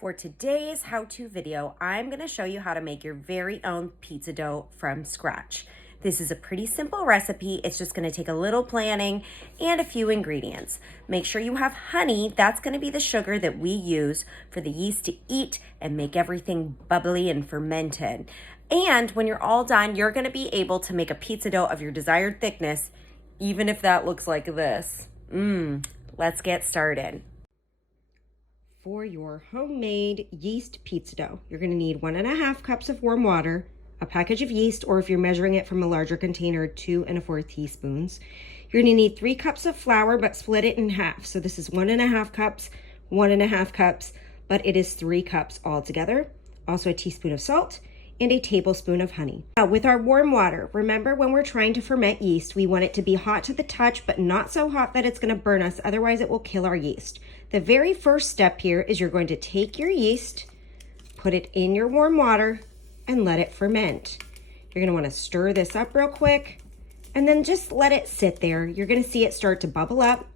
For today's how-to video, I'm going to show you how to make your very own pizza dough from scratch. This is a pretty simple recipe. It's just going to take a little planning and a few ingredients. Make sure you have honey. That's going to be the sugar that we use for the yeast to eat and make everything bubbly and fermented. And when you're all done, you're going to be able to make a pizza dough of your desired thickness, even if that looks like this. Let's get started. For your homemade yeast pizza dough, you're going to need 1.5 cups of warm water, a package of yeast, or if you're measuring it from a larger container, 2 1/4 teaspoons. You're going to need 3 cups of flour, but split it in half. So this is 1.5 cups, 1.5 cups, but it is 3 cups altogether. Also a teaspoon of salt and a tablespoon of honey. Now with our warm water, remember when we're trying to ferment yeast, we want it to be hot to the touch, but not so hot that it's going to burn us. Otherwise it will kill our yeast. The very first step here is you're going to take your yeast, put it in your warm water, and let it ferment. You're going to want to stir this up real quick, and then just let it sit there. You're going to see it start to bubble up,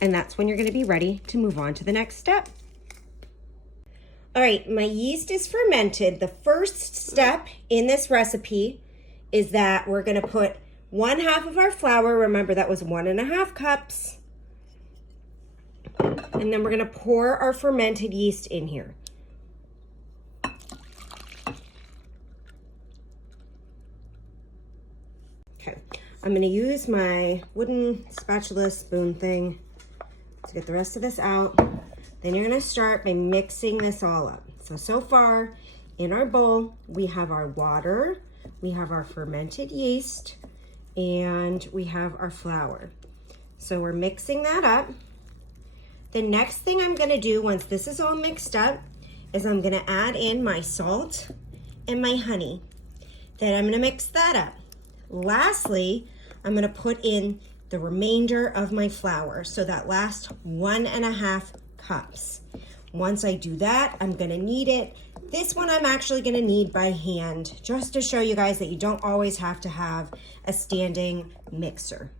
and that's when you're going to be ready to move on to the next step. All right, my yeast is fermented. The first step in this recipe is that we're going to put 1/2 of our flour. Remember, that was 1.5 cups. And then we're going to pour our fermented yeast in here. Okay, I'm going to use my wooden spatula spoon thing to get the rest of this out. Then you're going to start by mixing this all up. So far in our bowl, we have our water, we have our fermented yeast, and we have our flour. So we're mixing that up. The next thing I'm going to do once this is all mixed up is I'm going to add in my salt and my honey. Then I'm going to mix that up. Lastly, I'm going to put in the remainder of my flour, so that last 1.5 cups. Once I do that, I'm going to knead it. This one I'm actually going to knead by hand, just to show you guys that you don't always have to have a standing mixer.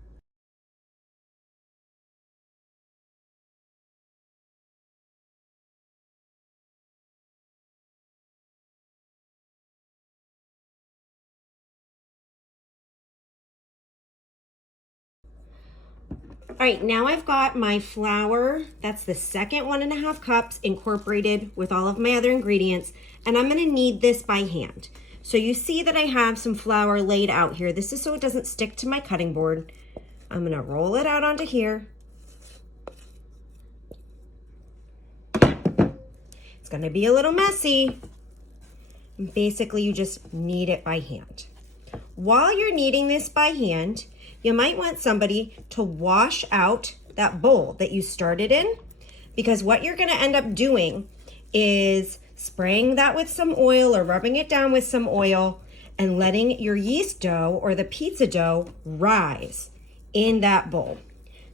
All right, now I've got my flour. That's the second 1.5 cups incorporated with all of my other ingredients, and I'm going to knead this by hand. So you see that I have some flour laid out here. This is so it doesn't stick to my cutting board. I'm going to roll it out onto here. It's going to be a little messy. Basically, you just knead it by hand. While you're kneading this by hand, you might want somebody to wash out that bowl that you started in, because what you're going to end up doing is spraying that with some oil or rubbing it down with some oil and letting your yeast dough or the pizza dough rise in that bowl.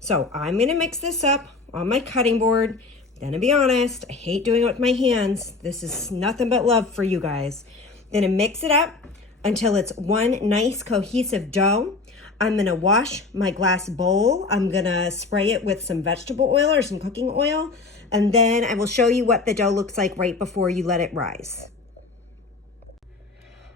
So I'm going to mix this up on my cutting board. I'm going to be honest, I hate doing it with my hands. This is nothing but love for you guys. Then I mix it up until it's one nice cohesive dough. I'm going to wash my glass bowl. I'm going to spray it with some vegetable oil or some cooking oil. And then I will show you what the dough looks like right before you let it rise.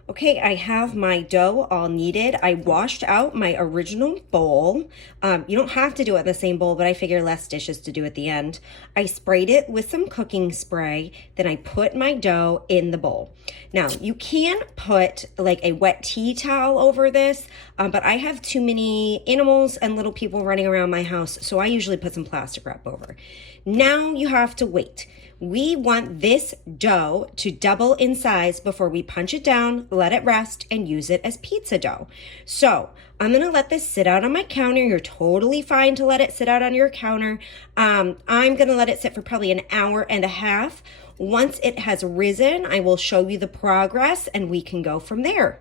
Okay, I have my dough all kneaded. I washed out my original bowl. You don't have to do it in the same bowl, but I figure less dishes to do at the end. I sprayed it with some cooking spray. Then I put my dough in the bowl. Now, you can put like a wet tea towel over this, but I have too many animals and little people running around my house, so I usually put some plastic wrap over. Now you have to wait. We want this dough to double in size before we punch it down, let it rest, and use it as pizza dough. So I'm going to let this sit out on my counter. You're totally fine to let it sit out on your counter. I'm going to let it sit for probably 1.5 hours. Once it has risen, I will show you the progress and we can go from there.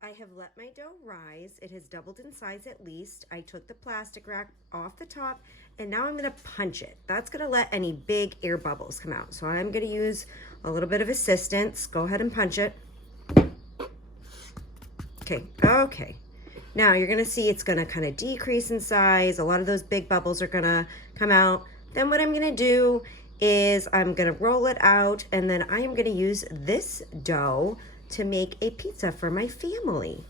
I have let my dough rise. It has doubled in size at least. I took the plastic wrap off the top, and now I'm going to punch it. That's going to let any big air bubbles come out. So I'm going to use a little bit of assistance. Go ahead and punch it. Okay. Now you're gonna see it's gonna kind of decrease in size. A lot of those big bubbles are gonna come out. Then what I'm gonna do is I'm gonna roll it out, and then I am gonna use this dough to make a pizza for my family.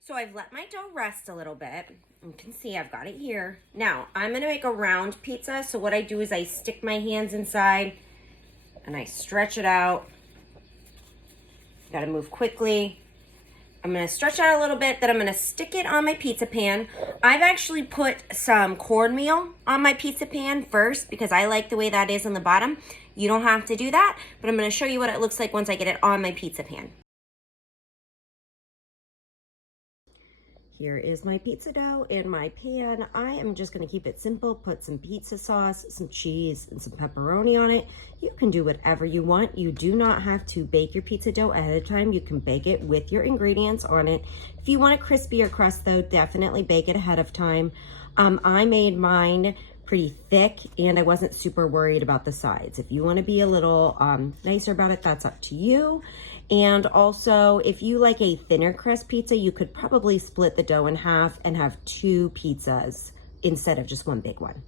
So I've let my dough rest a little bit. You can see I've got it here. Now I'm gonna make a round pizza. So what I do is I stick my hands inside and I stretch it out. Gotta move quickly. I'm gonna stretch out a little bit, then I'm gonna stick it on my pizza pan. I've actually put some cornmeal on my pizza pan first because I like the way that is on the bottom. You don't have to do that, but I'm gonna show you what it looks like once I get it on my pizza pan. Here is my pizza dough in my pan. I am just gonna keep it simple, put some pizza sauce, some cheese, and some pepperoni on it. You can do whatever you want. You do not have to bake your pizza dough ahead of time. You can bake it with your ingredients on it. If you want a crispier crust though, definitely bake it ahead of time. I made mine pretty thick and I wasn't super worried about the sides. If you wanna be a little nicer about it, that's up to you. And also, if you like a thinner crust pizza, you could probably split the dough in half and have 2 pizzas instead of just one big one.